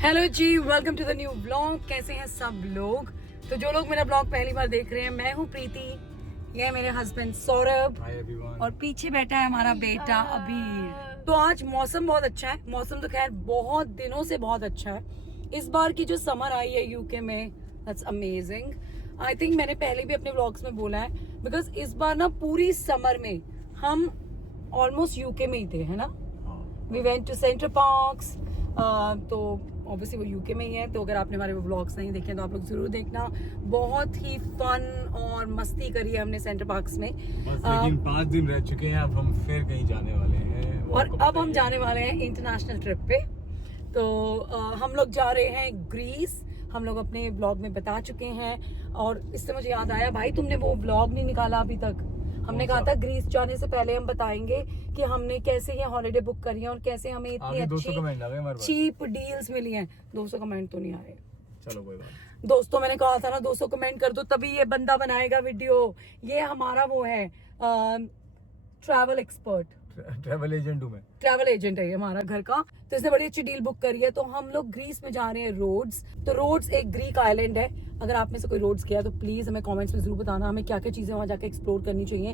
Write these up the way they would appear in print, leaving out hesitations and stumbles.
Hello ji, welcome to the new blog. कैसे हैं सब लोग? तो जो लोग मेरा ब्लॉग पहली बार देख रहे हैं, मैं हूँ प्रीति, ये है मेरे हस्बैंड सौरभ और पीछे बैठा है हमारा बेटा अबीर। तो आज मौसम बहुत अच्छा है। मौसम तो खैर बहुत दिनों से बहुत अच्छा है। इस बार की जो समर आई है यूके में, दैट्स अमेजिंग। आई थिंक मैंने पहले भी अपने ब्लॉग्स में बोला है, बिकॉज इस बार ना पूरी समर में हम ऑलमोस्ट यूके में ही थे, है ना। We went to Center Parcs, तो ऑब्वियसली वो यूके में ही है। तो अगर आपने हमारे वो व्लॉग्स नहीं देखे तो आप लोग जरूर देखना। बहुत ही फन और मस्ती करी है हमने सेंटर पार्क्स में। लेकिन 5 दिन रह चुके हैं, अब हम फिर कहीं जाने वाले हैं और अब हम जाने वाले हैं इंटरनेशनल ट्रिप पे। तो हम लोग जा रहे हैं ग्रीस। हम लोग अपने व्लॉग में बता चुके हैं और इससे मुझे याद आया, भाई तुमने वो व्लॉग नहीं निकाला अभी तक। हमने कहा था ग्रीस जाने से पहले हम बताएंगे कि हमने कैसे ये हॉलिडे बुक करी है और कैसे हमें इतनी अच्छी चीप डील्स मिली हैं। 200 कमेंट तो नहीं आए, चलो कोई बात। दोस्तों मैंने कहा था ना 200 कमेंट कर दो तभी ये बंदा बनाएगा वीडियो। ये हमारा वो है ट्रैवल एक्सपर्ट, ट्रैवल एजेंट हूँ मैं। ट्रैवल एजेंट है ये हमारा घर का। तो इसने बड़ी अच्छी डील बुक करी है। तो हम लोग ग्रीस में जा रहे हैं रोड्स। तो रोड्स एक ग्रीक आइलैंड है। अगर आप में से कोई रोड्स गया तो प्लीज हमें कमेंट्स में जरूर बताना हमें क्या क्या चीजें वहां जाके एक्सप्लोर करनी चाहिए।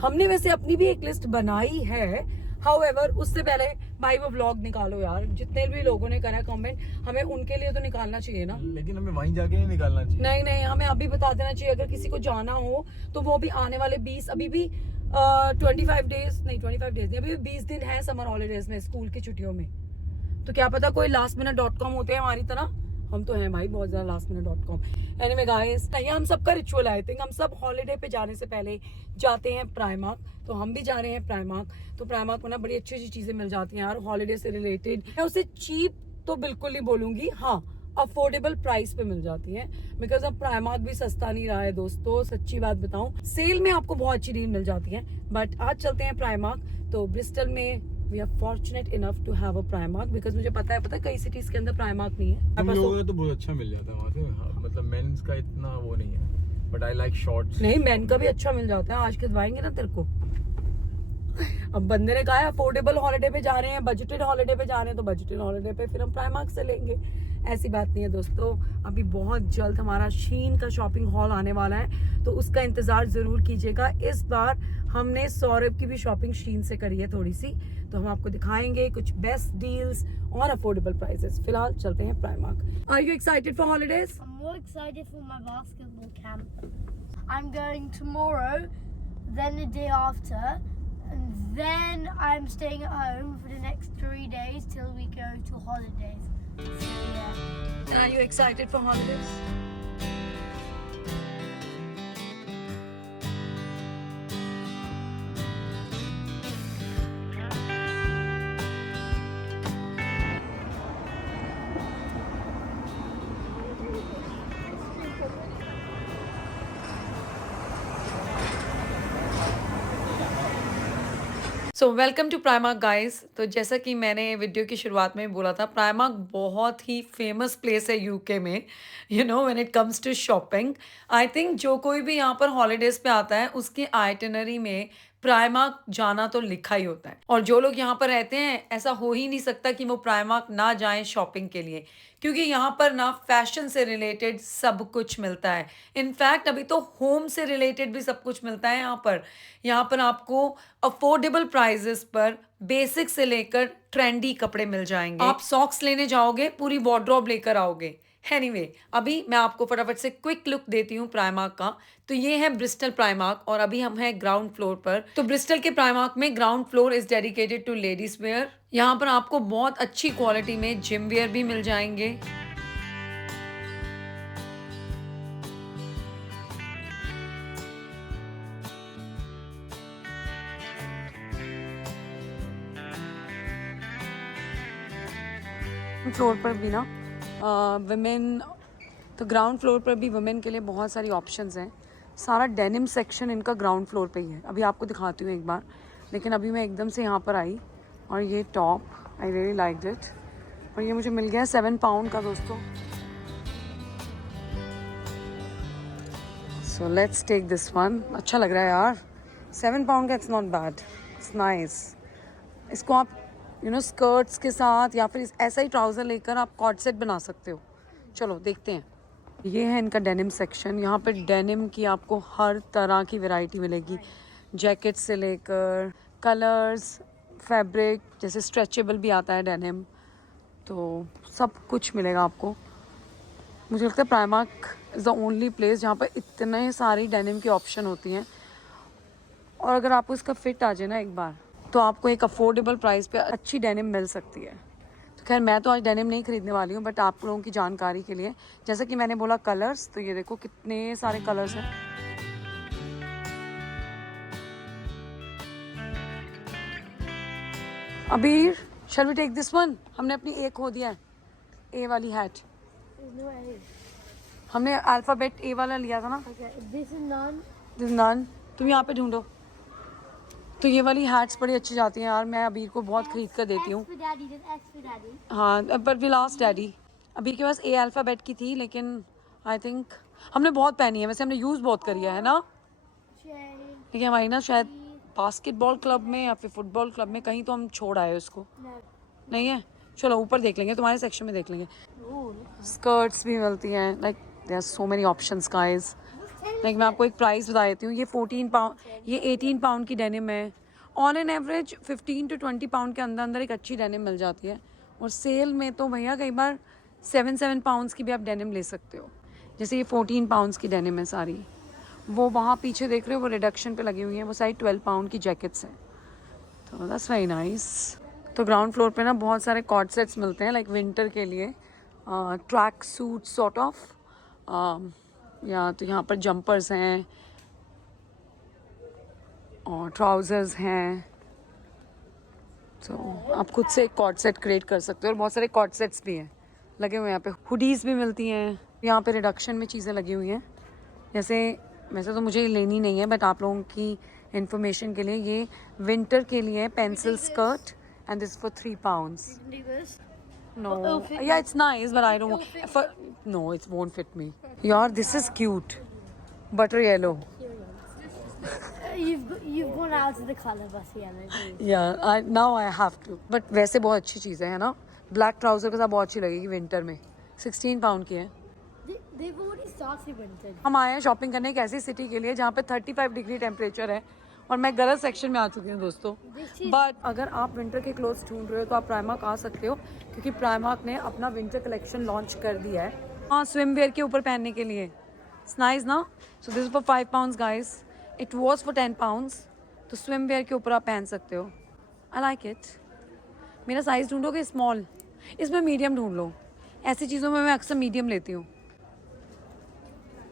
हमने वैसे अपनी भी एक लिस्ट बनाई है, हाउएवर उससे पहले भाई वो व्लॉग निकालो यार। जितने भी लोगों ने करा कमेंट, हमें उनके लिए तो निकालना चाहिए ना। लेकिन हमें वहीं जाके नहीं निकालना चाहिए। नहीं, हमें अभी बता देना चाहिए। अगर किसी को जाना हो तो वो भी आने वाले 20 अभी भी 25 डेज नहीं, 25 डेज नहीं, अभी 20 दिन है समर हॉलीडेज में, स्कूल की छुट्टियों में। तो क्या पता कोई लास्ट मिनट .com होते हैं हमारी तरह। हम तो हैं भाई बहुत ज्यादा last minute .com। Anyway guys, नहीं हम सबका रिचुअल आई थिंक। हम सब हॉलीडे पे जाने से पहले जाते हैं प्राइमार्क। तो हम भी जा रहे हैं प्राइमार्क। तो प्राइमार्क में ना बड़ी अच्छी अच्छी चीजें मिल जाती हैं यार हॉलीडे से रिलेटेड। मैं उसे चीप तो बिल्कुल नहीं बोलूंगी, हाँ अफोर्डेबल प्राइस पे मिल जाती है। बिकॉज अब प्राइमार्क भी सस्ता नहीं रहा है दोस्तों, सच्ची बात बताऊं। सेल में आपको बहुत अच्छी डील मिल जाती है। बट आज चलते हैं प्राइमार्क। तो ब्रिस्टल में we are fortunate enough to have a Primark, because मुझे पता है कई सिटीज के अंदर प्राइमार्क नहीं है। हम लोगों का तो बहुत अच्छा मिल जाता है वहाँ से। हाँ, मतलब मेंस का इतना वो नहीं है, बट आई लाइक शॉर्ट्स। नहीं, मेन का भी अच्छा मिल जाता है। आज खिलवाएंगे ना तेरे को। अब बंदे ने कहा है अफोर्डेबल हॉलिडे पे जा रहे हैं, बजटेड हॉलिडे पे जा रहे हैं, तो बजटेड हॉलिडे पे फिर हम प्राइमार्क से लेंगे। ऐसी बात नहीं है दोस्तों। अभी बहुत जल्द हमारा शीन का शॉपिंग हॉल आने वाला है, तो उसका इंतजार जरूर कीजिएगा। इस बार हमने सौरभ की भी शॉपिंग शीन से करी है थोड़ी सी, तो हम आपको दिखाएंगे कुछ बेस्ट डील्स और अफोर्डेबल प्राइसेस। फिलहाल चलते हैं Primark. Are you excited for holidays? I'm more excited for my basketball camp. I'm going tomorrow, then the day after, and then I'm staying at home for the next 3 days till we go to holidays. So, yeah. Are you excited for holidays? So welcome to Primark guys. तो जैसा कि मैंने video की शुरुआत में बोला था, Primark बहुत ही फेमस प्लेस है यूके में, you know when it comes to shopping. I think जो कोई भी यहाँ पर हॉलीडेज पे आता है उसकी आइटिनरी में प्राइमार्क जाना तो लिखा ही होता है। और जो लोग यहाँ पर रहते हैं, ऐसा हो ही नहीं सकता कि वो प्राइमार्क ना जाएं शॉपिंग के लिए, क्योंकि यहाँ पर ना फैशन से रिलेटेड सब कुछ मिलता है। इनफैक्ट अभी तो होम से रिलेटेड भी सब कुछ मिलता है यहाँ पर। यहाँ पर आपको अफोर्डेबल प्राइजेस पर बेसिक से लेकर ट्रेंडी कपड़े मिल जाएंगे। आप सॉक्स लेने जाओगे, पूरी वार्डरोब लेकर आओगे। एनीवे, अभी मैं आपको फटाफट से क्विक लुक देती हूँ प्राइमार्क का। तो ये है ब्रिस्टल प्राइमार्क और अभी हम हैं ग्राउंड फ्लोर पर। तो ब्रिस्टल के प्राइमार्क में ground floor is dedicated to ladies wear. यहाँ पर आपको बहुत अच्छी क्वालिटी में जिम वेयर भी मिल जाएंगे। फ्लोर पर भी ना वुमेन, तो ग्राउंड फ्लोर पर भी वुमेन के लिए बहुत सारी ऑप्शंस हैं। सारा डेनिम सेक्शन इनका ग्राउंड फ्लोर पे ही है। अभी आपको दिखाती हूँ एक बार, लेकिन अभी मैं एकदम से यहाँ पर आई और ये top I really like it और ये मुझे मिल गया 7 पाउंड का दोस्तों। So let's take this one. अच्छा लग रहा है यार, 7 पाउंड का। It's not bad, it's nice. इसको आप स्कर्ट्स के साथ, या फिर ऐसा ही ट्राउज़र लेकर आप कॉर्ड सेट बना सकते हो। चलो देखते हैं। ये है इनका डेनिम सेक्शन। यहाँ पे डेनिम की आपको हर तरह की वैरायटी मिलेगी, जैकेट से लेकर कलर्स, फैब्रिक, जैसे स्ट्रेचेबल भी आता है डेनिम, तो सब कुछ मिलेगा आपको। मुझे लगता है Primark is the only place जहाँ पर इतने सारी डेनिम की ऑप्शन होती हैं, और अगर आपको इसका फिट आ जाए ना एक बार, तो आपको एक अफोर्डेबल प्राइस पे अच्छी डेनिम मिल सकती है। तो खैर मैं तो आज डेनिम नहीं खरीदने वाली हूँ, बट आप लोगों की जानकारी के लिए, जैसा कि मैंने बोला कलर्स, तो ये देखो कितने सारे कलर्स हैं। Abeer, shall we take this one? हमने अपनी ए खो दिया है, ए वाली हैट। There's no A. हमने अल्फ़ाबेट ए वाला लिया था ना। Okay, this is none. This none. तुम यहाँ पे ढूंढो। तो ये वाली हैट्स बड़ी अच्छी जाती हैं यार, मैं अबीर को बहुत खरीद कर देती हूँ। S for daddy, then S for daddy. हाँ, बट वी लास्ट डैडी। अबीर के पास ए अल्फ़ाबेट की थी, लेकिन आई थिंक हमने बहुत पहनी है, वैसे हमने यूज़ बहुत करी है ना। J. लेकिन हमारी ना शायद बास्केटबॉल क्लब में या फिर फुटबॉल क्लब में कहीं तो हम छोड़ आए उसको। No. नहीं है, चलो ऊपर देख लेंगे, तुम्हारे सेक्शन में देख लेंगे। Ooh. स्कर्ट्स भी मिलती हैं, like there are so many options guys. Like मैं आपको एक प्राइस बता देती हूँ। ये 14 पाउंड, ये 18 पाउंड की डेनिम है। On an average 15 to 20 pound के अंदर अंदर एक अच्छी डेनिम मिल जाती है, और सेल में तो भैया कई बार 7 पाउंड्स की भी आप डेनिम ले सकते हो। जैसे ये 14 पाउंड्स की डेनिम है सारी, वो वहाँ पीछे देख रहे हो वो रिडक्शन पे लगी हुई हैं, वो सारी 12 पाउंड की जैकेट्स हैं। तो दैट्स वेरी नाइस। तो ग्राउंड फ्लोर पे ना बहुत सारे कॉर्ड सेट्स मिलते हैं, लाइक विंटर के लिए, ट्रैक सूट सॉर्ट ऑफ, या तो यहाँ पर जंपर्स हैं और ट्राउज़र्स हैं। तो आप खुद से एक कॉर्ड सेट क्रिएट कर सकते हो, और बहुत सारे कॉर्ड सेट्स भी हैं लगे हुए हैं। यहाँ पे हुडीज़ भी मिलती हैं, यहाँ पे रिडक्शन में चीज़ें लगी हुई हैं। जैसे वैसे तो मुझे लेनी नहीं है, बट आप लोगों की इन्फॉर्मेशन के लिए, ये विंटर के लिए pencil skirt, and this for 3 pounds. You can do this. No, It'll fit yeah, it's nice, but I don't. It'll fit No, it won't fit me. Yaar, this is cute. Butter yellow. You've gone out of the colour, but yellow. Yeah, now I have to. But वैसे बहुत अच्छी चीज़ है ना? Black trouser के साथ बहुत अच्छी लगेगी विंटर में। 16 पाउंड की है। They've already started winter. हम आए हैं शॉपिंग करने एक ऐसी सिटी के लिए जहाँ पे 35 डिग्री टेम्परेचर है, और मैं गलत सेक्शन में आ चुकी हूँ दोस्तों। बट अगर आप विंटर के क्लोथ्स ढूंढ रहे हो तो आप प्राइमार्क आ सकते हो, क्योंकि प्राइमार्क ने अपना विंटर कलेक्शन लॉन्च कर दिया है। हाँ, स्विम वेयर के ऊपर पहनने के लिए। इट्स नाइस ना। So this for 5 pounds guys, it was for 10 pounds. तो स्विम वेयर के ऊपर आप पहन सकते हो। I like it. मेरा साइज़ ढूंढोगे स्मॉल, इसमें मीडियम ढूंढ लो। ऐसी चीज़ों में मैं अक्सर मीडियम लेती हूँ,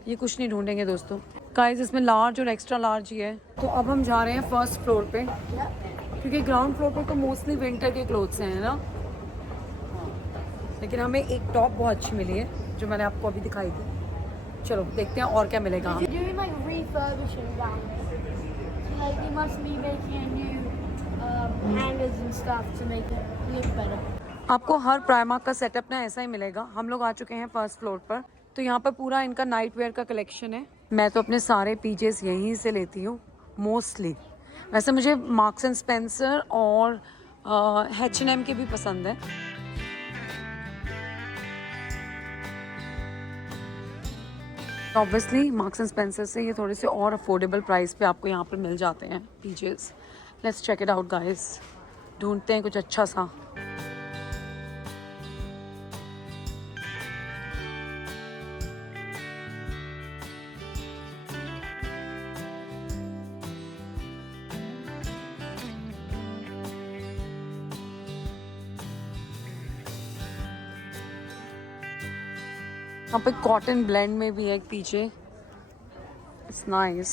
ये कुछ नहीं ढूंढेंगे दोस्तों। गाइस इसमें लार्ज और एक्स्ट्रा लार्ज ही है। तो अब हम जा रहे हैं फर्स्ट फ्लोर पे, क्योंकि ग्राउंड फ्लोर पे तो मोस्टली विंटर के क्लोथ्स हैं ना। लेकिन हमें एक टॉप बहुत अच्छी मिली है, जो मैंने आपको अभी दिखाई थी। चलो देखते हैं और क्या मिलेगा हमें। They're doing like refurbishing down there. So like they must be making a new hangers and stuff to make it look better. आपको हर प्राइमार्क का सेटअप ना ऐसा ही मिलेगा। हम लोग आ चुके हैं फर्स्ट फ्लोर पर, तो यहाँ पर पूरा इनका नाइट वेयर का कलेक्शन है। मैं तो अपने सारे पीजेस यहीं से लेती हूँ मोस्टली। वैसे मुझे मार्क्स एंड स्पेंसर और H&M के भी पसंद है। ऑब्वियसली मार्क्स एंड स्पेंसर से ये थोड़े से और अफोर्डेबल प्राइस पे आपको यहाँ पर मिल जाते हैं PJs. Let's check it out guys, ढूंढते हैं कुछ अच्छा सा। यहाँ पे कॉटन ब्लेंड में भी है एक पीछे। It's nice,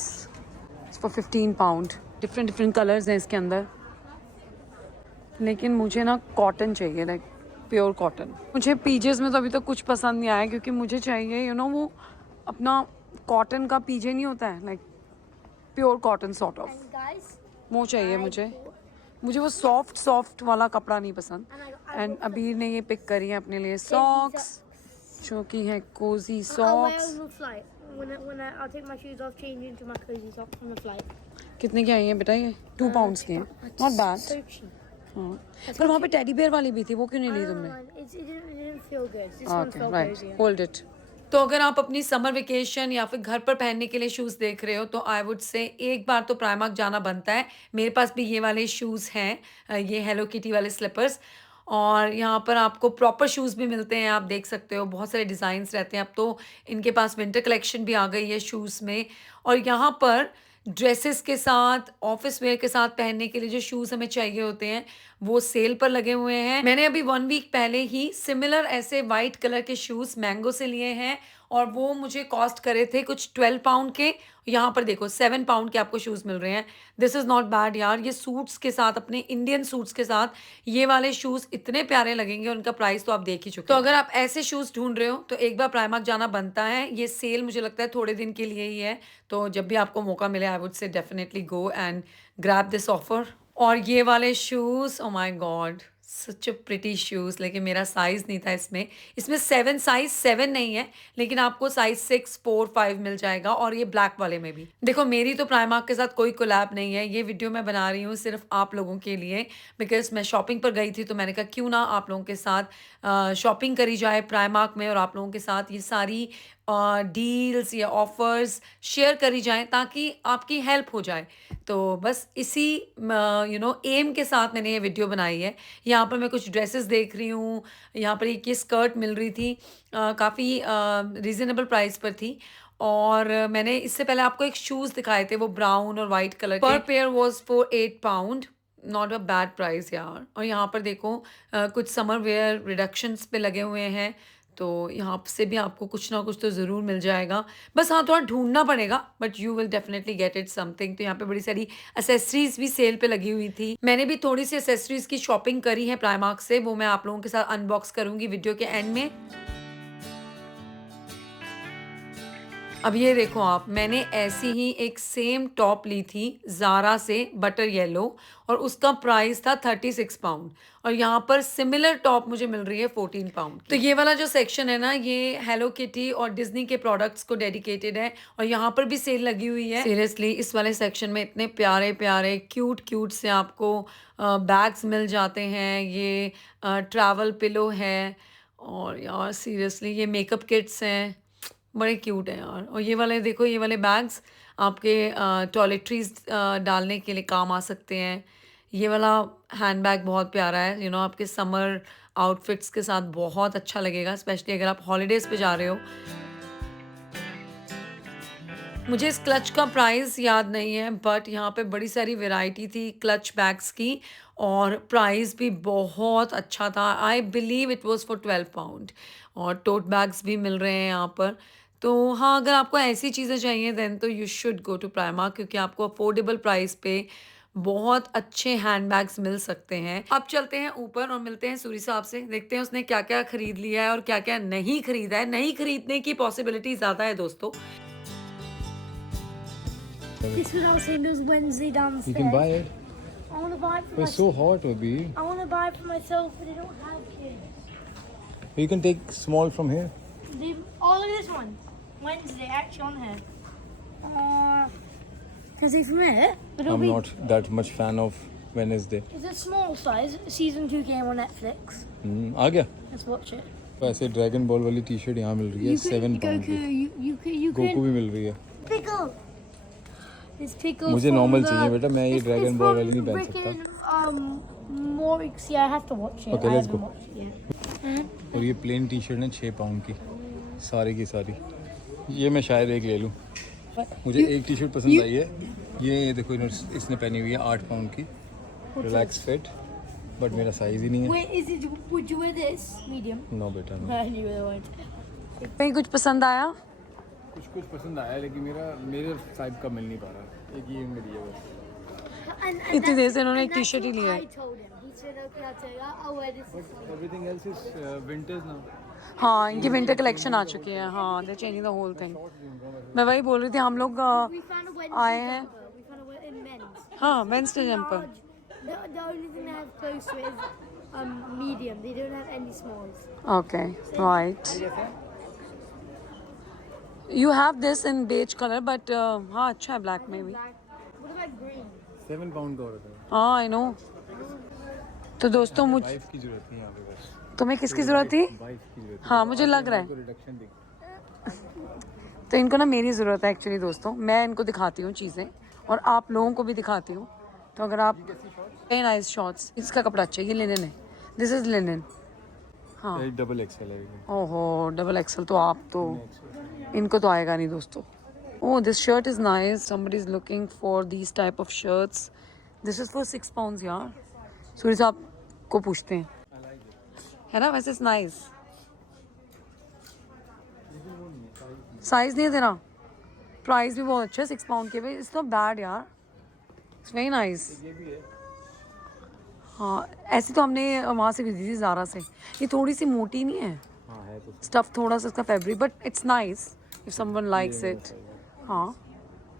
it's for 15 pound. Different different colours हैं इसके अंदर, लेकिन मुझे ना कॉटन चाहिए, लाइक प्योर कॉटन। मुझे पीजेस में तो अभी तक कुछ पसंद नहीं आया, क्योंकि मुझे चाहिए वो अपना कॉटन का पीजे नहीं होता है, like pure cotton sort of, And guys, वो चाहिए मुझे वो सॉफ्ट वाला कपड़ा नहीं पसंद। एंड अबीर ने ये पिक करी है अपने लिए सॉक्स, जो कि है cosy I'll wear socks. on the flight. I'll take my shoes off, change into my cozy socks on the flight. कितने की आई हैं बेटा ये? 2 पाउंड्स की हैं, नॉट बैड। So cheap. हाँ पर वहाँ पे टेडी बेयर वाली भी थी, वो क्यों नहीं ली तुमने? It didn't feel good. This one okay felt right, cozier. Hold it. तो अगर आप अपनी समर वेकेशन या फिर घर पर पहनने के लिए शूज़ देख रहे हो तो आई वुड से एक बार तो प्राइमार्क जाना बनता है। मेरे पास भी ये वाले शूज़ हैं, ये हेलो किटी वाले स्लीपर्स, और यहाँ पर आपको प्रॉपर शूज़ भी मिलते हैं, आप देख सकते हो बहुत सारे डिज़ाइंस रहते हैं। अब तो इनके पास विंटर कलेक्शन भी आ गई है शूज़ में, और यहाँ पर ड्रेसेस के साथ, ऑफिस वेयर के साथ पहनने के लिए जो शूज़ हमें चाहिए होते हैं वो सेल पर लगे हुए हैं। मैंने अभी 1 वीक पहले ही सिमिलर ऐसे वाइट कलर के शूज़ मैंगो से लिए हैं, और वो मुझे कॉस्ट करे थे कुछ 12 पाउंड के। यहाँ पर देखो 7 पाउंड के आपको शूज़ मिल रहे हैं। दिस इज़ नॉट बैड यार। ये सूट्स के साथ, अपने इंडियन सूट्स के साथ ये वाले शूज़ इतने प्यारे लगेंगे, और उनका प्राइस तो आप देख ही चुके हो। तो अगर आप ऐसे शूज़ ढूंढ रहे हो तो एक बार प्राइमार्क जाना बनता है। ये सेल मुझे लगता है थोड़े दिन के लिए ही है, तो जब भी आपको मौका मिले I would say definitely go and grab this offer. और ये वाले shoes, O my God, such a pretty shoes, लेकिन मेरा साइज़ नहीं था इसमें। इसमें 7 साइज़ 7 नहीं है, लेकिन आपको साइज़ 6, 4, 5 मिल जाएगा, और ये ब्लैक वाले में भी। देखो मेरी तो प्राइमार्क के साथ कोई कोलैब नहीं है, ये वीडियो मैं बना रही हूँ सिर्फ आप लोगों के लिए, बिकॉज मैं शॉपिंग पर गई थी तो मैंने कहा क्यों ना आप लोगों के साथ शॉपिंग करी जाए प्राइमार्क में, और आप लोगों के साथ ये सारी डील्स या ऑफर्स शेयर करी जाएं ताकि आपकी हेल्प हो जाए। तो बस इसी एम के साथ मैंने ये वीडियो बनाई है। यहाँ पर मैं कुछ ड्रेसेस देख रही हूँ, यहाँ पर एक ये स्कर्ट मिल रही थी, काफ़ी रीज़नेबल प्राइस पर थी, और मैंने इससे पहले आपको एक शूज़ दिखाए थे वो ब्राउन और वाइट कलर के। पर pair was for 8 pound, not a bad price यार। और यहाँ पर देखो कुछ समर वेयर रिडक्शंस पे लगे हुए हैं, तो यहाँ से भी आपको कुछ ना कुछ तो ज़रूर मिल जाएगा। बस हाँ, थोड़ा ढूंढना पड़ेगा, but you will definitely get it something. तो यहाँ पे बड़ी सारी एसेसरीज भी सेल पे लगी हुई थी। मैंने भी थोड़ी सी एसेसरीज की शॉपिंग करी है प्राइमार्क से, वो मैं आप लोगों के साथ अनबॉक्स करूँगी वीडियो के एंड में। अब ये देखो आप, मैंने ऐसी ही एक सेम टॉप ली थी ज़ारा से, बटर येलो, और उसका प्राइस था 36 पाउंड, और यहाँ पर सिमिलर टॉप मुझे मिल रही है 14 पाउंड। तो ये वाला जो सेक्शन है ना, ये हेलो किटी और डिज्नी के प्रोडक्ट्स को डेडिकेटेड है, और यहाँ पर भी सेल लगी हुई है। सीरियसली इस वाले सेक्शन में इतने प्यारे प्यारे क्यूट से आपको बैग्स मिल जाते हैं। ये ट्रैवल पिलो है, और यार सीरियसली ये मेकअप किट्स हैं, बड़े क्यूट हैं यार। और ये वाले देखो, ये वाले बैग्स आपके टॉयलेटरीज डालने के लिए काम आ सकते हैं। ये वाला हैंड बैग बहुत प्यारा है, आपके समर आउटफिट्स के साथ बहुत अच्छा लगेगा, स्पेशली अगर आप हॉलीडेज़ पे जा रहे हो। मुझे इस क्लच का प्राइस याद नहीं है, बट यहाँ पे बड़ी सारी वैरायटी थी क्लच बैग्स की, और प्राइस भी बहुत अच्छा था। I believe it was for 12 pound, और टोट बैग्स भी मिल रहे हैं यहाँ पर। तो हाँ, अगर आपको ऐसी चीज़ें चाहिए देन तो you should go to Primark, क्योंकि आपको अफोर्डेबल प्राइस पे बहुत अच्छे हैंड बैग्स मिल सकते हैं। अब चलते हैं ऊपर और मिलते हैं सूरी साहब से, देखते हैं उसने क्या क्या खरीद लिया है और क्या क्या नहीं खरीदा है। नहीं खरीदने की पॉसिबिलिटी ज़्यादा है दोस्तों। This was our same as Wednesday downstairs. You can buy it. I want to buy it for It's myself. so hot, Obi. I want to buy it for myself, but I don't have kids. You can take small from here. Oh, look at this one. Wednesday, actually on here. Can I see from here? But it'll I'm be, not that much fan of Wednesday. It's a small size. Season 2 came on Netflix. आ गया? Let's watch it. तो ऐसे dragon ball वाली T shirt यहाँ मिल रही है 7 pound Goku, की। you Goku can. भी मिल रही है। Pickle. It's pickle. मुझे from normal the- चाहिए बेटा, मैं ये It's Dragon from Ball वाली नहीं पहन freaking, Morix. Yeah, I have to watch it. Okay, I let's haven't go. watched it yet. और ये प्लेन टी शर्ट है 6 पाउंड की, सारी की सारी। ये मैं शायद एक ले लूँ। मुझे एक टी शर्ट पसंद आई है, ये देखो इसने पहनी हुई है 8 पाउंड की, रिलैक्स फिट, बट मेरा साइज ही नहीं है। Wait, would you wear this? Medium. No बेटा no. I knew I wanted. कहीं कुछ पसंद आया? कुछ पसंद आया, लेकिन मेरे साइज का मिल नहीं पा रहा। एक ये मिली है बस। इतनी देर से इन्होंने एक टी-शर्ट ही लिया है। I told him. He said, okay, I'll take it. I'll wear this. Everything else is winters now. हाँ, इनकी विंटर कलेक्शन आ चुकी है। हाँ, दे चेंजिंग द होल थिंग। मैं वही बोल रही थी, हम लोग We found a Wednesday आए हैं। jumper. We found a in men's. हाँ, Wednesday jumper. Large. The only thing they have close to it is medium. They don't have any smalls. Okay, right. You have this in beige colour, but हाँ अच्छा है black में भी। Black. What about green? 7 pound का हो रहा था। हाँ, आई नो। तो दोस्तों वाइफ की जरूरत थी यहाँ पे बस। तुम्हें किसकी ज़रूरत थी? वाइफ की जरूरत थी। हाँ, मुझे लग रहा है। इनको रिडक्शन दी। तो इनको ना मेरी ज़रूरत है एक्चुअली दोस्तों। मैं इनको दिखाती हूँ चीज़ें और आप लोगों को भी दिखाती हूँ। तो अगर आप वेरी नाइस शॉर्ट्स, इसका कपड़ा अच्छा है, ये लिनन है, दिस इज़ लिनन। हाँ ये डबल एक्सएल है ये। ओहो डबल एक्सल, तो आप तो इनको तो आएगा नहीं दोस्तों। Oh this shirt is nice, somebody is looking for these type of shirts. This is for 6 pounds यार। सूर्य साहब को पूछते हैं, है ना? वैसे इट्स नाइस। साइज नहीं है तेरा, प्राइस भी बहुत अच्छा है 6 पाउंड के भी। इट्स नॉट बैड यार, इट्स वेरी नाइस। हाँ ऐसी तो हमने वहाँ से खरीदी थी ज़ारा से। ये थोड़ी सी मोटी नहीं है, हाँ है तो। स्टफ थोड़ा सा इसका fabric, but it's nice if someone likes it. हाँ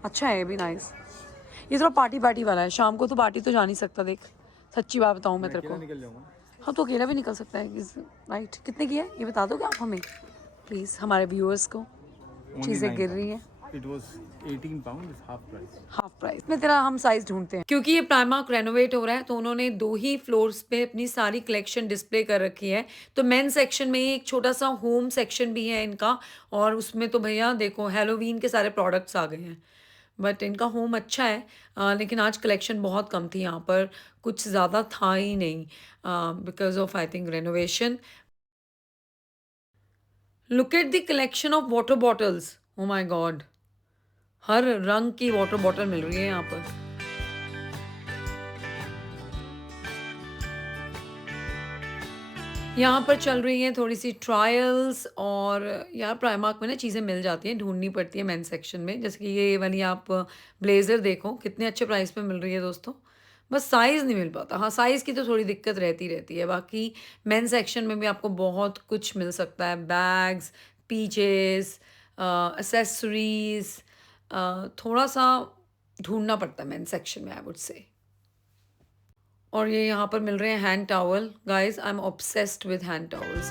अच्छा है, ये भी नाइस। ये थोड़ा पार्टी पार्टी वाला है, शाम को तो पार्टी तो जा नहीं सकता। देख सच्ची बात बताऊँ मैं तेरे को, निकल जाऊंगा। हाँ तो अकेला भी निकल सकता है राइट। कितने की है ये बता दोगे आप हमें प्लीज़, हमारे व्यूअर्स को? चीज़ें गिर रही हैं। It was 18 pounds, half price. Half price में तेरा हम साइज ढूंढते हैं, क्योंकि ये प्राइमार्क रेनोवेट हो रहा है तो उन्होंने 2 ही फ्लोर्स पे अपनी सारी कलेक्शन डिस्प्ले कर रखी है। तो मेन सेक्शन में एक छोटा सा होम सेक्शन भी है इनका, और उसमें तो भैया देखो हैलोवीन के सारे प्रोडक्ट्स आ गए हैं। बट इनका होम अच्छा है, लेकिन आज कलेक्शन बहुत कम थी यहाँ पर, कुछ ज़्यादा था ही नहीं because of I think renovation. Look at the collection of water bottles, oh my God, हर रंग की वाटर बॉटल मिल रही है यहाँ पर। यहाँ पर चल रही है थोड़ी सी ट्रायल्स, और यार प्राइमार्क में ना चीज़ें मिल जाती हैं, ढूंढनी पड़ती है मेन सेक्शन में। जैसे कि ये वाली आप ब्लेज़र देखो कितने अच्छे प्राइस पे मिल रही है दोस्तों, बस साइज़ नहीं मिल पाता। हाँ साइज़ की तो थोड़ी दिक्कत रहती है, बाकी मेन सेक्शन में भी आपको बहुत कुछ मिल सकता है। बैग्स, पीचेस, एसेसरीज, थोड़ा सा ढूंढना पड़ता है मेन सेक्शन में आई वुड से। और ये यहाँ पर मिल रहे हैं hand towel. Guys I am obsessed with hand towels.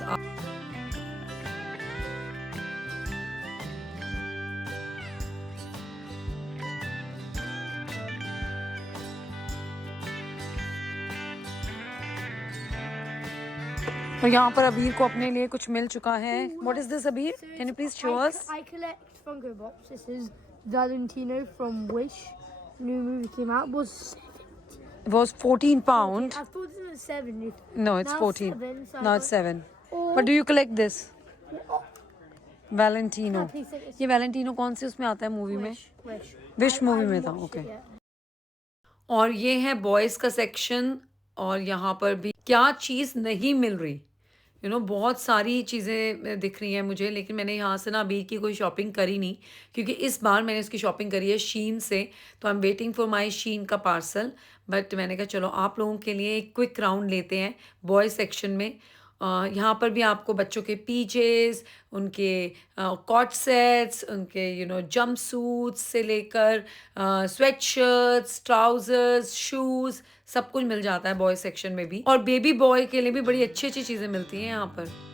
तो यहाँ पर अबीर को अपने लिए कुछ मिल चुका है। व्हाट इज दिस अबीर, can you please show us? I collect Funko Pops. This is Valentino from Wish. New movie came out. It was 14 pound. I thought it was 7. No, it's Now 14. 7, so I Now got- it's 7. Or- But do you collect this? Oh, Valentino. please take this. ये Valentino कौन सी उसमें आता है movie में? Wish. Wish movie में था, okay. और ये है बॉयज़ का सेक्शन, और यहाँ पर भी क्या चीज़ नहीं मिल रही, बहुत सारी चीज़ें दिख रही हैं मुझे, लेकिन मैंने यहाँ से ना अबीर की कोई शॉपिंग करी नहीं, क्योंकि इस बार मैंने उसकी शॉपिंग करी है शीन से। तो I am waiting for my Shein का पार्सल। बट मैंने कहा चलो आप लोगों के लिए एक क्विक राउंड लेते हैं बॉयज़ सेक्शन में। यहाँ पर भी आपको बच्चों के पीचेस, उनके कॉट सेट्स, उनके जंप सूट्स से लेकर स्वेट शर्ट्स, ट्राउजर्स, शूज़, सब कुछ मिल जाता है बॉय सेक्शन में भी। और बेबी बॉय के लिए भी बड़ी अच्छी अच्छी चीज़ें मिलती हैं यहाँ पर।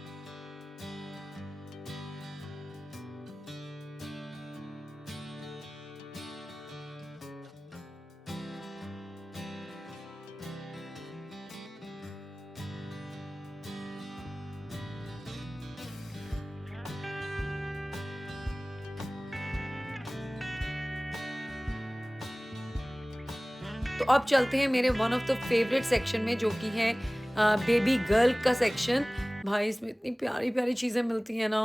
तो अब चलते हैं मेरे one of the favourite section में, जो कि है बेबी गर्ल का सेक्शन। भाई इसमें इतनी प्यारी प्यारी चीज़ें मिलती हैं ना,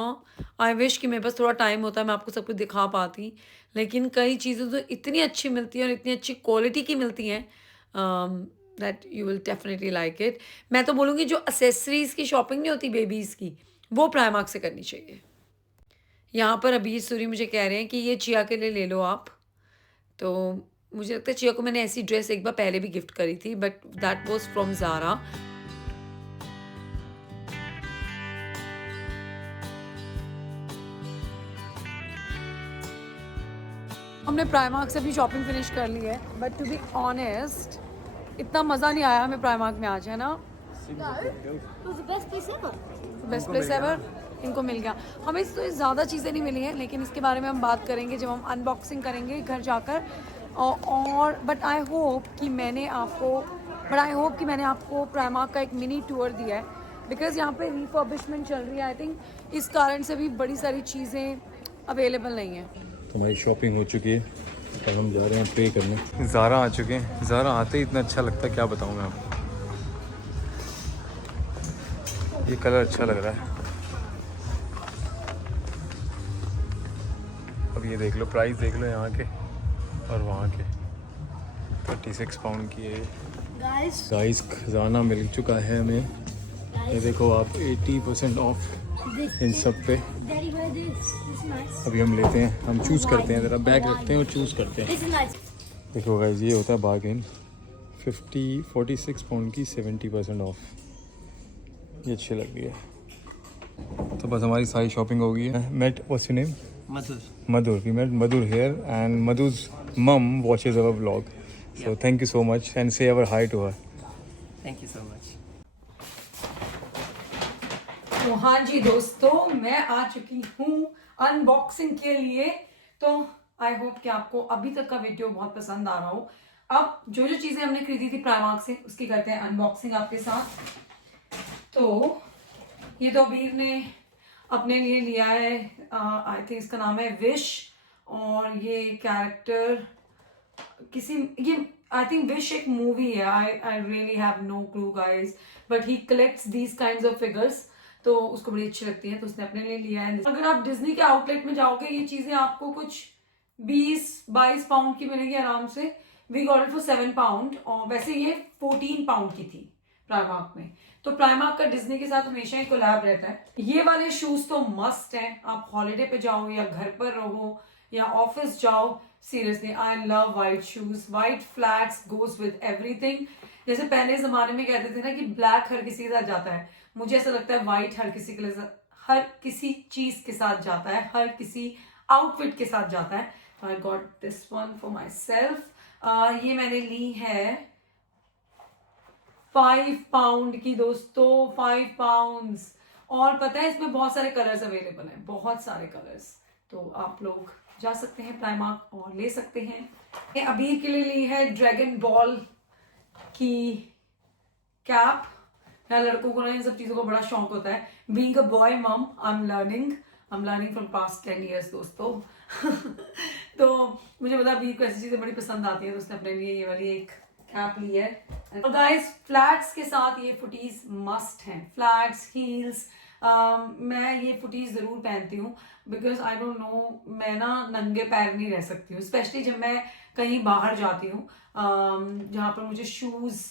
आई विश कि मेरे पास थोड़ा टाइम होता है मैं आपको सब कुछ दिखा पाती, लेकिन कई चीज़ें तो इतनी अच्छी मिलती हैं और इतनी अच्छी क्वालिटी की मिलती हैं that you will definitely like it. मैं तो बोलूँगी जो एसेसरीज़ की शॉपिंग नहीं होती बेबीज़ की, वो प्राइमार्क से करनी चाहिए। यहाँ पर अबीर सूरी मुझे कह रहे हैं कि ये चिया के लिए ले लो आप। तो मुझे लगता है चिया को मैंने ऐसी ड्रेस एक बार पहले भी गिफ्ट करी थी, but that was from Zara. हमने प्राइमार्क से अपनी शॉपिंग फिनिश कर ली है, बट टू बी ऑनेस्ट इतना मज़ा नहीं आया हमें प्राइमार्क में आज, है ना? It was the best place ever. Best place ever इनको मिल गया। हमें तो ज़्यादा चीज़ें नहीं मिली हैं, लेकिन इसके बारे में हम बात करेंगे जब हम अनबॉक्सिंग करेंगे घर जाकर। और बट आई होप कि मैंने आपको बट आई होप कि मैंने आपको प्राइमार्क का एक मिनी टूर दिया है, बिकॉज यहाँ पे रिफर्बिशमेंट चल रही है। आई थिंक इस कारण से भी बड़ी सारी चीज़ें अवेलेबल नहीं है। तो हमारी शॉपिंग हो चुकी है, अब हम जा रहे हैं पे करने। ज़ारा आ चुके हैं, ज़ारा आते ही इतना अच्छा लगता है, क्या बताऊँ मैं आपको। ये कलर अच्छा लग रहा है। अब ये देख लो, प्राइस देख लो यहाँ के और वहाँ के। 36 पाउंड की है Guys, गाइस। खजाना मिल चुका है हमें। ये देखो आप 80% ऑफ this. इन सब पे। Daddy, wear this. This is nice. अभी हम लेते हैं, हम चूज़ करते हैं, ज़रा बैग रखते हैं और चूज़ करते हैं। This is nice. देखो गाइस, ये होता है बार्गेन। 46 पाउंड की 70% ऑफ। ये अच्छी लग रही है। तो बस हमारी सारी शॉपिंग हो गई है। Mate what's your name? Madhur. We met Madhur here, and Madhur's mum watches our vlog. So thank you so much, and say our hi to her. Thank you so much. तो हाँ जी दोस्तों, मैं आ चुकी हूँ unboxing के लिए। तो I hope कि आपको अभी तक का वीडियो बहुत पसंद आ रहा हो। अब जो जो चीज़ें हमने खरीदी थी प्राइमार्क से, उसकी करते हैं अनबॉक्सिंग आपके साथ। तो ये तो अबीर ने अपने लिए लिया है, आई थिंक इसका नाम है विश, और ये कैरेक्टर किसी, ये आई थिंक विश एक मूवी है। I really have no clue guys, but he collects these kinds of figures, तो उसको बड़ी अच्छी लगती है, तो उसने अपने लिए लिया है। अगर आप डिज्नी के आउटलेट में जाओगे, ये चीजें आपको कुछ 20-22 पाउंड की मिलेगी आराम से। We got it for 7 pound, और वैसे ये 14 पाउंड की थी प्राइमार्क में। तो प्राइमार्क का डिज्नी के साथ हमेशा ही कोलैब रहता है। ये वाले शूज तो मस्ट हैं, आप हॉलीडे पे जाओ या घर पर रहो या ऑफिस जाओ। Seriously I love white shoes, white flats goes with everything. जैसे पहले जमाने में कहते थे ना कि ब्लैक हर किसी के साथ जाता है, मुझे ऐसा लगता है वाइट हर किसी के लिए, हर किसी चीज के साथ जाता है, हर किसी आउटफिट के साथ जाता है। तो I got this one for my self. ये मैंने ली है 5 पाउंड की दोस्तों, 5 पाउंड्स। और पता है इसमें बहुत सारे कलर्स अवेलेबल हैं, बहुत सारे कलर्स, तो आप लोग जा सकते हैं प्राइमार्क और ले सकते हैं। ये अबीर के लिए ली है ड्रैगन बॉल की कैप। यहाँ लड़कों को ना इन सब चीजों का बड़ा शौक होता है। बीइंग अ बॉय मम, I am learning from past 10 years दोस्तों। तो मुझे पता अबीर को ऐसी चीजें बड़ी पसंद आती है, तो उसने अपने लिए ये वाली एक कैप ली है। और गाइस, फ्लैट्स के साथ ये फुटीज मस्ट हैं, फ्लैट्स, हील्स। मैं ये फुटीज जरूर पहनती हूँ, बिकॉज आई डोंट नो, मैं ना नंगे पैर नहीं रह सकती हूँ, स्पेशली जब मैं कहीं बाहर जाती हूँ, जहाँ पर मुझे शूज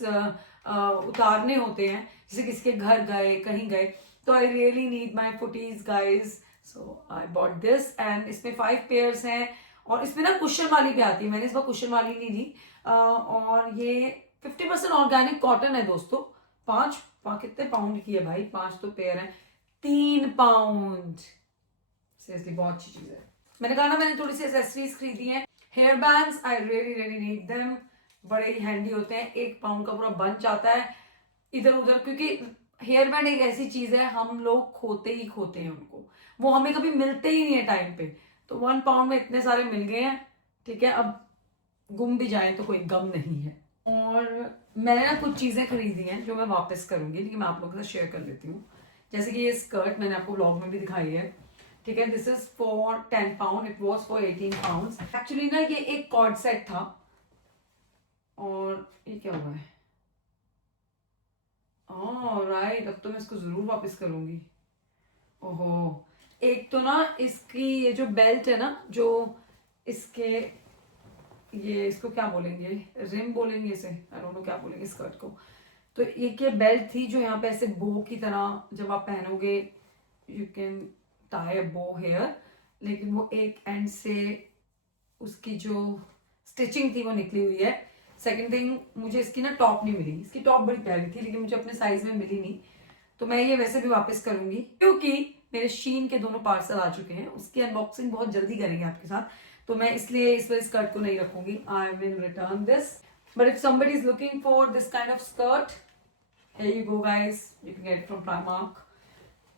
उतारने होते हैं, जैसे किसी के घर गए, कहीं गए, तो I really need my footies guys. So I bought this, and इसमें 5 पेयर्स हैं, और इसमें ना कुशन वाली भी आती है। मैंने इस बार कुशन वाली नहीं ली। और ये 50% ऑर्गेनिक कॉटन है दोस्तों। 5 कितने पाउंड की है भाई? 5 तो पेयर है, 3 पाउंड। सीरियसली बहुत अच्छी चीज है। मैंने कहा ना, मैंने थोड़ी सी एक्सेसरीज खरीदी हैं। Hair bands, I really need them, बड़े ही हैंडी होते हैं। 1 पाउंड का पूरा बंच आता है इधर उधर, क्योंकि हेयर बैंड एक ऐसी चीज है, हम लोग खोते ही खोते हैं उनको, वो हमें कभी मिलते ही नहीं है टाइम पे। तो 1 पाउंड में इतने सारे मिल गए हैं, ठीक है, अब गुम भी जाए तो कोई गम नहीं है। और मैंने ना कुछ चीजें खरीदी हैं जो मैं वापस करूंगी, लेकिन मैं आप लोगों के साथ शेयर कर देती हूँ। जैसे कि ये स्कर्ट मैंने आपको व्लॉग में भी दिखाई है, ठीक है, this is for 10 pound, it was for 18 pound. Actually ना ये एक कॉर्ड सेट था, और ये क्या हुआ है? राइट, अब तो मैं इसको जरूर वापस करूंगी। ओहो, एक तो ना इसकी ये जो बेल्ट है ना, जो इसके, ये इसको क्या बोलेंगे, रिम बोलेंगे इसे, आई डोंट नो क्या बोलेंगे स्कर्ट को। तो एक ये बेल्ट थी जो यहाँ पे ऐसे बो की तरह, जब आप पहनोगे यू कैन टाई अ बो हेयर, लेकिन वो एक एंड से उसकी जो स्टिचिंग थी वो निकली हुई है। सेकंड थिंग, मुझे इसकी ना टॉप नहीं मिली। इसकी टॉप बड़ी प्यारी थी, लेकिन मुझे अपने साइज में मिली नहीं, तो मैं ये वैसे भी वापस करूंगी, क्योंकि मेरे शीन के दोनों पार्सल आ चुके हैं, उसकी अनबॉक्सिंग बहुत जल्दी करेंगे आपके साथ, तो मैं इसलिए इस बार स्कर्ट को नहीं रखूंगी। I will return this, but if somebody is looking for this kind of skirt, here you go guys, you can get it from Primark.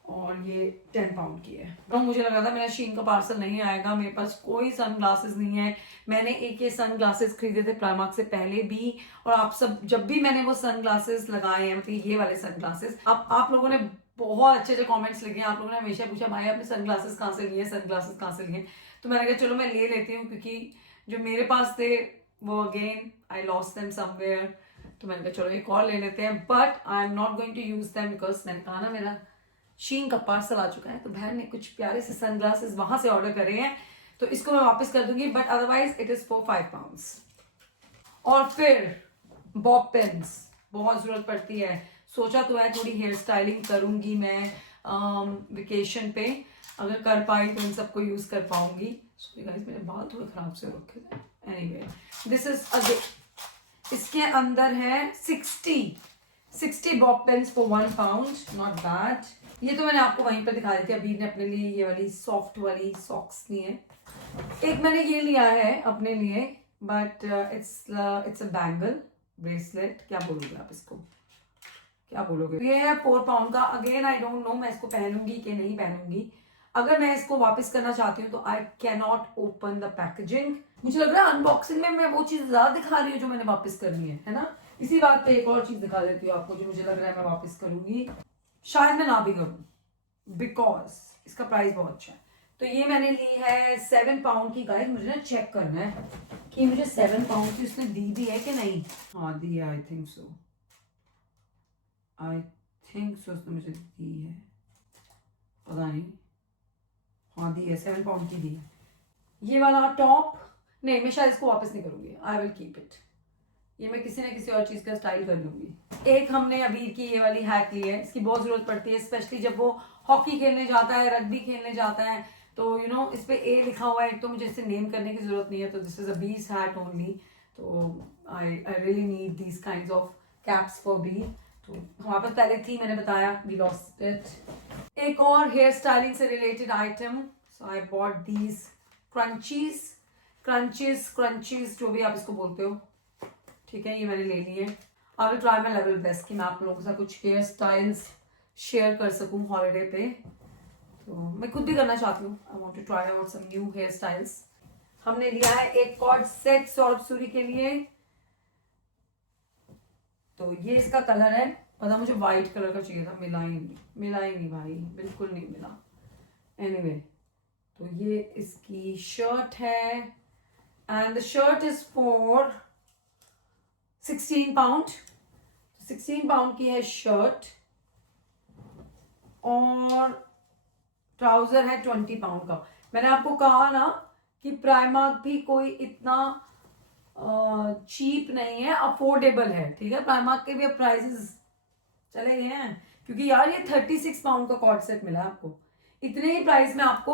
और ये 10 पाउंड की है। तो मुझे लगा था मेरा शीन का पार्सल नहीं आएगा, मेरे पास कोई सन ग्लासेस नहीं है। मैंने एक ये सन ग्लासेस खरीदे थे प्राइमार्क से पहले भी, और आप सब जब भी मैंने वो सन ग्लासेस लगाए हैं, मतलब ये वाले सन ग्लासेस, आप लोगों ने बहुत अच्छे अच्छे कमेंट्स लिखे हैं। आप लोगों ने हमेशा पूछा भाई आपने सन ग्लासेस कहाँ से लिए, सन ग्लासेस कहाँ से लिए। तो मैंने कहा चलो मैं ले लेती हूँ, क्योंकि जो मेरे पास थे वो again I lost them somewhere. तो मैंने कहा चलो एक और ले लेते हैं, but I am not going to use them because मैंने कहा ना मेरा शीन का पार्सल आ चुका है। तो बहन ने कुछ प्यारे से सनग्लासेस वहां से ऑर्डर करे हैं, तो इसको मैं वापस कर दूंगी, but otherwise it is for 5 pounds. और फिर बॉब पेन्स बहुत जरूरत पड़ती है। सोचा तो है थोड़ी हेयर स्टाइलिंग करूंगी मैं वेकेशन पे, अगर कर पाई तो इन सबको यूज कर पाऊंगी। सॉरी गाइस मेरे बाल थोड़े खराब से रखे थे। एनीवे दिस इज इसके अंदर है 60 bob pins for 1 pound, not bad. ये तो मैंने आपको वहीं पर दिखा दी थी। अभी ने अपने लिए ये वाली सॉफ्ट वाली सॉक्स ली है। एक मैंने ये लिया है अपने लिए, but it's a bangle bracelet, क्या बोलोगे आप इसको, क्या बोलोगे। ये है 4 पाउंड का। अगेन आई डोंट नो मैं इसको पहनूंगी कि नहीं पहनूंगी। अगर मैं इसको वापस करना चाहती हूँ तो I can not open the packaging. मुझे लग रहा है अनबॉक्सिंग में मैं वो चीज ज्यादा दिखा रही हूँ जो मैंने वापस करनी है ना। इसी बात पे एक और चीज दिखा देती हूँ आपको जो मुझे लग रहा है मैं वापस करूंगी, शायद मैं ना भी करूँ बिकॉज इसका प्राइस बहुत अच्छा है। तो ये मैंने ली है 7 पाउंड की। गाइस मुझे ना चेक करना है कि मुझे 7 पाउंड की उसने दी भी है कि नहीं। हाँ दी है, आई थिंक सो उसने मुझे दी है, पता नहीं। हाँ दी है, 7 पाउंड की दी है। ये वाला टॉप नहीं, मैं शायद इसको वापस नहीं करूंगी, आई विल कीप इट। ये मैं किसी ना किसी और चीज का स्टाइल कर लूंगी। एक हमने अबीर की ये वाली हैक ली है, इसकी बहुत जरूरत पड़ती है, स्पेशली जब वो हॉकी खेलने जाता है, रग्बी खेलने जाता है, तो यू नो इस पे ए लिखा हुआ है, तो मुझे इसे नेम करने की जरूरत नहीं है। तो this is Abeer's hat only. तो I really need these kinds of caps for B. तो हमारे पास पहले थी, मैंने बताया, वी लॉस्ट इट। एक और हेयर स्टाइलिंग से related item, so I bot these crunches जो भी आप इसको बोलते हो, ठीक है, ये मैंने ले लिए। I will try my level best कि मैं आप लोगों के साथ कुछ हेयर स्टाइल्स शेयर कर सकूं हॉलीडे पे। तो मैं खुद भी करना चाहती हूँ, I want to try out some new hairstyles. हमने लिया है एक कॉर्ड सेट सौरभ सूरी के लिए। तो ये इसका कलर है, पता मुझे व्हाइट कलर का चाहिए था, मिला ही नहीं भाई, बिल्कुल नहीं मिला। एनीवे तो ये इसकी शर्ट है and the shirt is for 16 pound. 16 pound की है शर्ट और ट्राउजर है 20 पाउंड का। मैंने आपको कहा ना कि प्राइमार्क भी कोई इतना चीप नहीं है, अफोर्डेबल है, ठीक है। प्राइमार्क के भी अब प्राइसेस चले गए हैं, क्योंकि यार ये 36 पाउंड का कॉर्ड सेट मिला है आपको, इतने ही प्राइस में आपको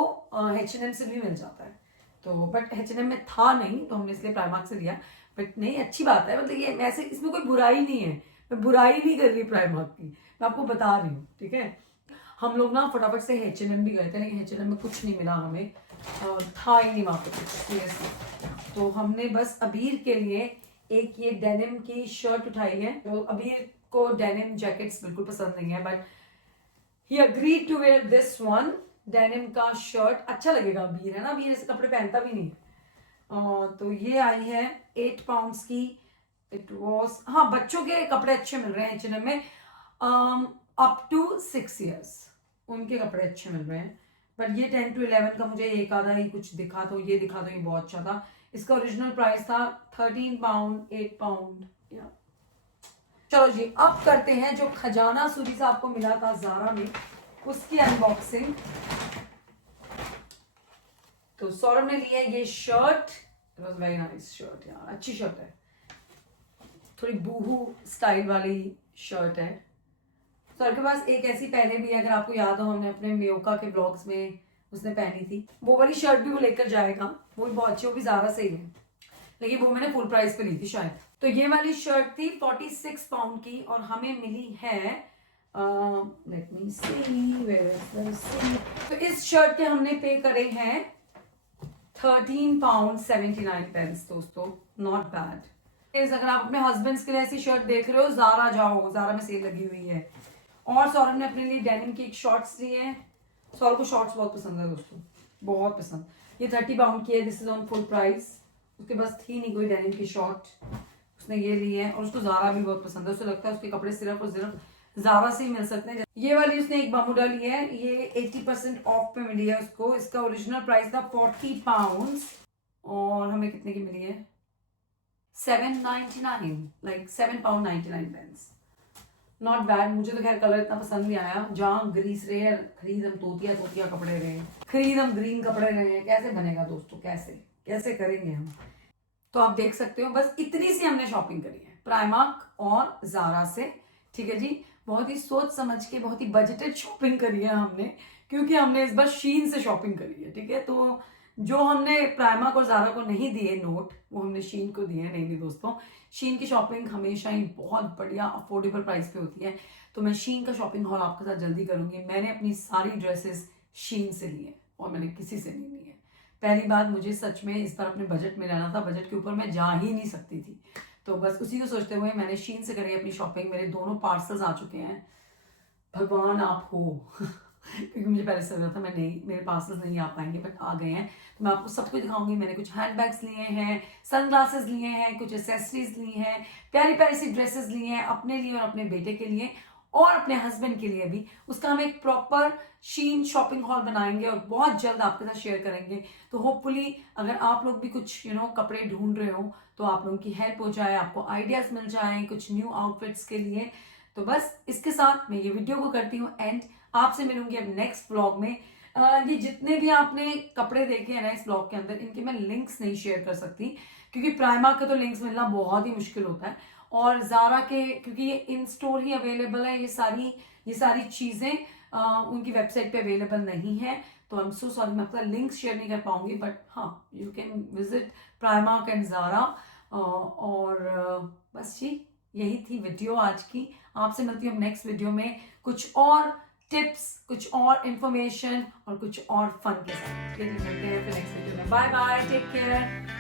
H&M से भी मिल जाता है। तो बट H&M में था नहीं, तो हमने इसलिए प्राइमार्क से लिया। बट नहीं, अच्छी बात है, मतलब ये वैसे इसमें कोई बुराई नहीं है, मैं बुराई नहीं कर रही प्राइमार्क की, मैं आपको बता रही हूँ, ठीक है। हम लोग ना फटाफट से H&M भी गए थे, लेकिन H&M में कुछ नहीं मिला हमें, था ही नहीं वहाँ पे कुछ सीरियसली। तो हमने बस अबीर के लिए एक ये डेनिम की शर्ट उठाई है। तो अबीर को डेनिम जैकेट्स बिल्कुल पसंद नहीं है, but he agreed to wear this one denim का शर्ट। अच्छा लगेगा, अबीर है ना, अबीर ऐसे कपड़े पहनता भी नहीं है। तो ये आई है 8 पाउंड्स की। इट वॉज, हाँ बच्चों के कपड़े अच्छे मिल रहे हैं H&M में, अप टू 6 years उनके कपड़े अच्छे मिल रहे हैं। बट ये 10 to 11 का मुझे एक आधा ही कुछ दिखा, तो ये दिखा, तो ये बहुत अच्छा था। इसका ओरिजिनल प्राइस था 13 पाउंड, 8 पाउंड। चलो जी, अब करते हैं जो खजाना सूरी से आपको मिला था ज़ारा में, उसकी अनबॉक्सिंग। तो सौरभ ने लिया ये shirt, it was very nice shirt यार, अच्छी शर्ट है, थोड़ी बूहू स्टाइल वाली शर्ट है। सौरभ के पास एक ऐसी पहले भी है, अगर आपको याद हो, हमने अपने मियोका के ब्लॉग्स में उसने पहनी थी, वो वाली शर्ट भी वो लेकर जाएगा, वो भी बहुत अच्छी, वो भी ज़्यादा सही है, लेकिन वो मैंने फुल प्राइस पे ली थी शायद। तो ये वाली शर्ट थी 46 पाउंड की और हमें मिली है, let me see where is she, तो इस शर्ट के हमने पे करे हैं 13 पाउंड 79 पेंस दोस्तों, नॉट बैड। अगर आप अपने हस्बैंड्स के लिए ऐसी शर्ट देख रहे हो, ज़ारा जाओ, ज़ारा में सेल लगी हुई है। और सौरभ ने अपने लिए डेनिम के एक शॉर्ट्स लिए हैं। सौरभ को शॉर्ट्स बहुत पसंद है दोस्तों, बहुत पसंद। ये 30 पाउंड की है, this is on full price. उसके पास थी नहीं कोई डेनिम की शॉर्ट, उसने ये ली है। और उसको ज़ारा भी बहुत पसंद है, उसे लगता है उसके कपड़े सिर्फ और सिर्फ ज़ारा से ही मिल सकते हैं। ये वाली उसने एक बमूडा ली है, ये 80% ऑफ पे मिली है उसको। इसका ओरिजिनल प्राइस था 40 पाउंड और हमें कितने की मिली है? 7.99, like 7 pound 99 pence. Not bad. मुझे तो खैर कलर इतना पसंद नहीं आया। जहाँ ग्रीस रहे हैं, खरीद हम तोतिया तोतिया कपड़े रहे हैं, खरीद हम ग्रीन कपड़े रहे हैं। कैसे बनेगा दोस्तों, कैसे कैसे करेंगे हम? तो आप देख सकते हो, बस इतनी सी हमने शॉपिंग करी है प्राइमार्क और ज़ारा से। ठीक है जी, बहुत ही सोच समझ के, बहुत ही बजटेड शॉपिंग करी है हमने, क्योंकि हमने इस बार शीन से शॉपिंग करी है। ठीक है, तो जो हमने प्राइमार्क और ज़ारा को नहीं दिए नोट, वो हमने शीन को दिए हैं। नहीं दोस्तों, शीन की शॉपिंग हमेशा ही बहुत बढ़िया अफोर्डेबल प्राइस पे होती है। तो मैं शीन का शॉपिंग हॉल आपके साथ जल्दी करूंगी। मैंने अपनी सारी ड्रेसेस शीन से ली है और मैंने किसी से नहीं ली है। पहली बात, मुझे सच में इस बार अपने बजट में रहना था, बजट के ऊपर मैं जा ही नहीं सकती थी। तो बस उसी को सोचते हुए मैंने शीन से करी अपनी शॉपिंग। मेरे दोनों पार्सल्स आ चुके हैं। भगवान आप हो क्योंकि मुझे पहले से लग रहा था मैं नहीं, मेरे पार्सल्स नहीं आ पाएंगे, बट आ गए हैं। तो मैं आपको सब कुछ दिखाऊंगी। मैंने कुछ हैंड बैग्स लिए हैं, सनग्लासेस लिए हैं, कुछ एसेसरीज ली हैं, प्यारी प्यारी सी ड्रेसेस ली हैं अपने लिए और अपने बेटे के लिए और अपने हस्बैंड के लिए भी। उसका हम एक प्रॉपर शीन शॉपिंग हॉल बनाएंगे और बहुत जल्द आपके साथ शेयर करेंगे। तो होपफुली अगर आप लोग भी कुछ कपड़े ढूंढ रहे हो तो आप लोगों की हेल्प हो जाए, आपको आइडियाज मिल जाए कुछ न्यू आउटफिट्स के लिए। तो बस इसके साथ मैं ये वीडियो को करती हूँ एंड। आपसे मिलूंगी अब नेक्स्ट ब्लॉग में। ये जितने भी आपने कपड़े देखे हैं ना इस ब्लॉग के अंदर, इनके मैं लिंक्स नहीं शेयर कर सकती क्योंकि प्राइमार्क का तो लिंक्स मिलना बहुत ही मुश्किल होता है, और ज़ारा के क्योंकि ये इन स्टोर ही अवेलेबल है। ये सारी चीज़ें उनकी वेबसाइट पे अवेलेबल नहीं है। तो आई एम सो सॉरी, मैं आपका लिंक शेयर नहीं कर पाऊंगी, बट हाँ, you can visit Primark and Zara. बस जी, यही थी वीडियो आज की। आपसे मिलती हूँ नेक्स्ट वीडियो में कुछ और टिप्स, कुछ और इंफॉर्मेशन और कुछ और फन के साथ। मिलते हैं फिर नेक्स्ट वीडियो में। Bye bye, take care.